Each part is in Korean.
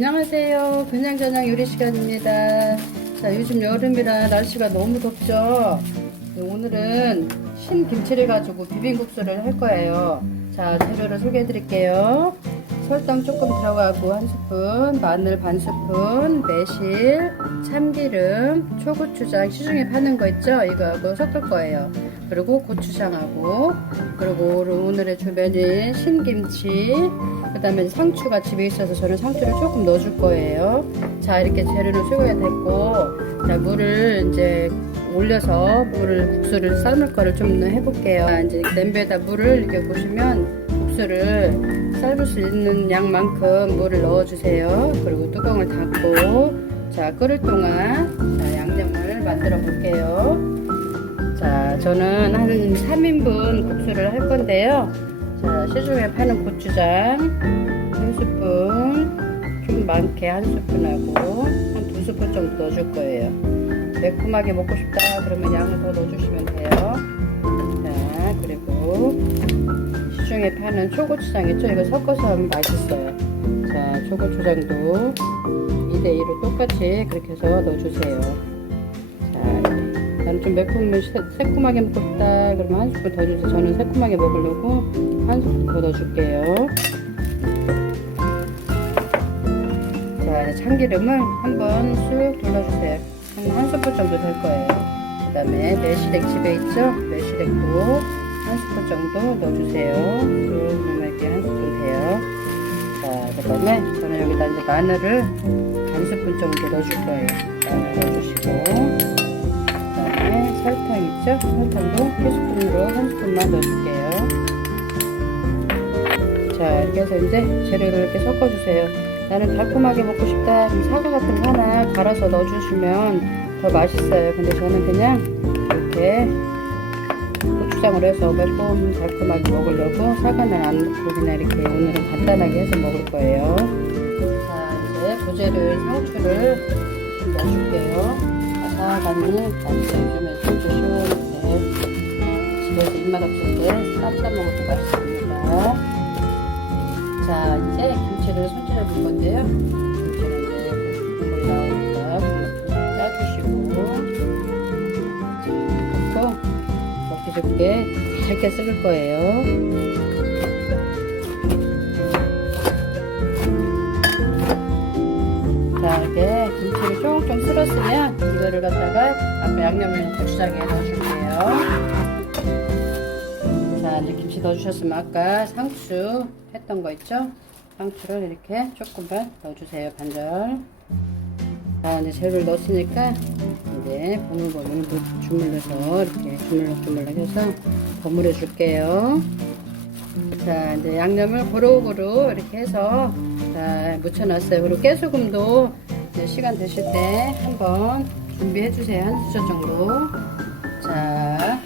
안녕하세요. 그냥저냥 요리 시간입니다. 자, 요즘 여름이라 날씨가 너무 덥죠? 네, 오늘은 신김치를 가지고 비빔국수를 할 거예요. 자, 재료를 소개해 드릴게요. 설탕 조금 들어가고 한 스푼, 마늘 반 스푼, 매실, 참기름, 초고추장, 시중에 파는 거 있죠? 이거하고 섞을 거예요. 그리고 고추장하고, 그리고 오늘의 주변인 신김치, 그 다음에 상추가 집에 있어서 저는 상추를 조금 넣어줄 거예요. 자, 이렇게 재료를 소개가 됐고, 자, 물을 이제 올려서 물을 국수를 삶을 거를 좀 해볼게요. 이제 냄비에다 물을 이렇게 보시면 국수를 삶을 수 있는 양만큼 물을 넣어주세요. 그리고 뚜껑을 닫고, 자, 끓을 동안 자, 양념을 만들어 볼게요. 자, 저는 한 3인분 국수를 할 건데요. 자, 시중에 파는 고추장 한 스푼, 좀 많게 한 스푼하고 한 두 스푼 정도 넣어줄 거예요. 매콤하게 먹고 싶다 그러면 양을 더 넣어주시면 돼요. 자, 그리고 시중에 파는 초고추장 있죠? 이거 섞어서 하면 맛있어요. 자, 초고추장도 2대2로 똑같이 그렇게 해서 넣어주세요. 좀 새- 새콤하게 먹고 싶다 그러면 한 스푼 더 주세요. 저는 새콤하게 먹으려고 한 스푼 더 넣어줄게요. 자, 참기름을 한번 쑥 둘러주세요. 한, 한 스푼 정도 될 거예요. 그 다음에 매실액 집에 있죠? 매실액도 한 스푼 정도 넣어주세요. 쑥 이렇게 한 스푼 돼요. 자, 그 다음에 저는 여기다 이제 마늘을 반 스푼 정도 넣어줄 거예요. 마늘 있죠? 설탕도 티스푼으로 한 스푼만 넣어줄게요. 자, 이렇게 해서 이제 재료를 이렇게 섞어주세요. 나는 달콤하게 먹고 싶다. 사과 같은 거 하나 갈아서 넣어주시면 더 맛있어요. 근데 저는 그냥 이렇게 고추장으로 해서 매콤 달콤하게 먹으려고 사과는 안 넣고 그냥 이렇게 오늘은 간단하게 해서 먹을 거예요. 자, 이제 부재를 상추를 좀 넣어줄게요. 아삭하니 맛있어. 요즘에 상추 시원해. 집에서 입맛 없을 때 쌈싸 먹어도 맛있습니다. 자, 이제 김치를 손질해 볼 건데요. 김치는 이제 국물 나오니까 국물 짜주시고, 자, 넣고 먹기 좋게 얇게 썰을 거예요. 자, 이렇게 김치를 조금 쓸었으면 이거를 갖다가 아까 양념을 고추장에 넣어줄게요. 자, 이제 김치 넣어주셨으면 아까 상추 했던 거 있죠? 상추를 이렇게 조금만 넣어주세요, 반절. 자, 이제 재료를 넣었으니까 이제 버물버물 물 주물러서 이렇게 주물럭주물럭 해서 버무려 줄게요. 자, 이제 양념을 고루고루 이렇게 해서 자, 묻혀놨어요. 그리고 깨소금도 시간 되실 때 한번 준비해 주세요. 한 수저 정도. 자,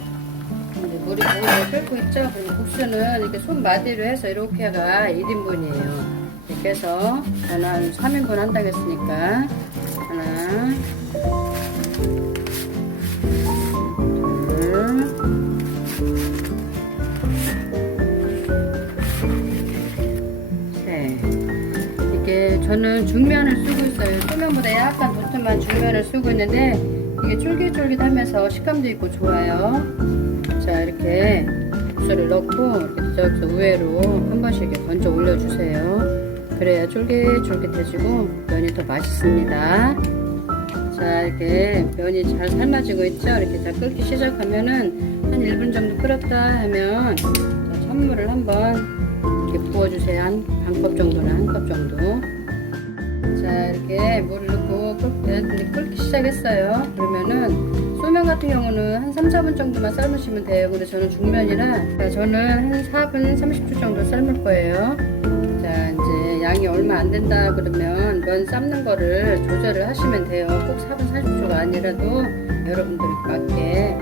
이제 물이 고르게 끓고 있죠? 그럼 국수는 이렇게 손마디로 해서 이렇게가 1인분이에요. 이렇게 해서 저는 한 3인분 한다고 했으니까 하나, 저는 중면을 쓰고 있어요. 소면보다 약간 도톰한 중면을 쓰고 있는데 이게 쫄깃쫄깃하면서 식감도 있고 좋아요. 자 이렇게 국수를 넣고 이렇게 저기서 우회로 한 번씩 이렇게 건져 올려주세요. 그래야 쫄깃쫄깃해지고 면이 더 맛있습니다. 자 이렇게 면이 잘 삶아지고 있죠? 이렇게 다 끓기 시작하면은 한 1분 정도 끓였다 하면 자, 찬물을 한번 이렇게 부어주세요. 한 반 컵 정도나 한 컵 정도. 자 이렇게 물을 넣고 끓, 끓기 시작했어요. 그러면은 소면 같은 경우는 한 3, 4분 정도만 삶으시면 돼요. 근데 저는 중면이라 자, 저는 한 4분 30초 정도 삶을 거예요. 자 이제 양이 얼마 안 된다 그러면 면 삶는 거를 조절을 하시면 돼요. 꼭 4분 40초가 아니라도 여러분들에 맞게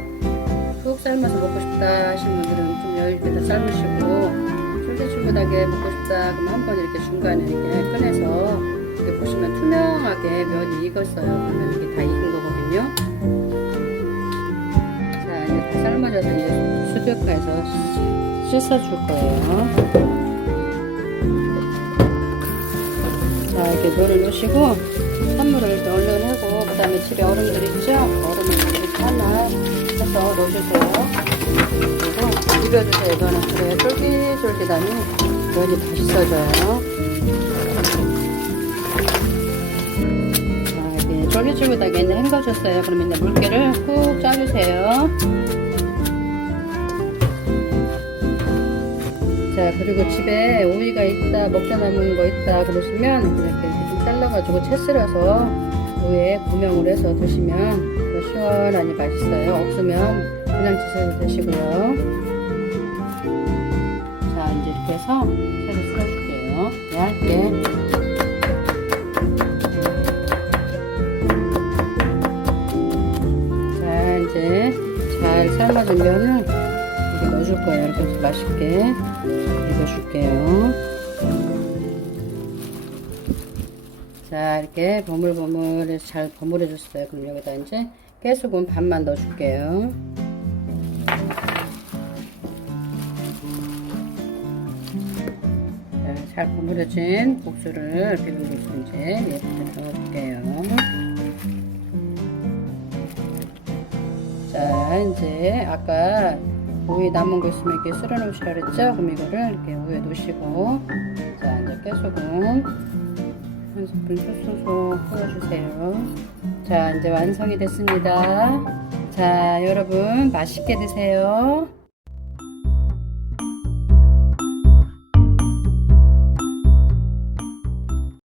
푹 삶아서 먹고 싶다 하시는 분들은 좀 여유 있게 더 삶으시고 쫄깃쫄깃하게 먹고 싶다 그러면 한 번 이렇게 중간에 이렇게 꺼내서 이렇게 보시면 투명하게 면이 익었어요. 그러면 이게 다 익은 거거든요. 자 이제 다 삶아져서 이제 수저가에서 씻어줄 거예요. 자 이렇게 면을 넣으시고 찬물을 얼른 하고 그 다음에 집에 얼음들 있죠? 얼음을 이렇게 하나 해서 넣어주세요. 그리고 비벼주세요. 면은 그래야 쫄깃쫄깃하니 면이 맛있어져요. 쫄깃쫄깃하게 이제 헹궈줬어요. 그러면 이제 물기를 꾹 짜주세요. 자 그리고 집에 오이가 있다 먹다 남은 거 있다 그러시면 이렇게 좀 잘라가지고 채 썰어서 오이에 구명을 해서 드시면 더 시원하니 맛있어요 없으면 그냥 드셔도 되시고요 자 이제 이렇게 해서 면을 이렇게 넣어줄 거예요 이렇게 맛있게 비벼줄게요. 자, 이렇게 버물버물해서 잘 버무려줬어요. 그럼 여기다 이제 깨소금 반만 넣어줄게요. 자, 잘 버무려진 국수를 비빔국수 이제 예쁘게 넣어줄게요. 자, 이제 아까 오이 남은 거 있으면 이렇게 썰어 놓으시라 그랬죠? 그럼 이거를 이렇게 오이에 놓으시고 자 이제 깨소금 한 스푼 쏙쏙쏙 뿌려주세요. 자 이제 완성이 됐습니다. 자 여러분 맛있게 드세요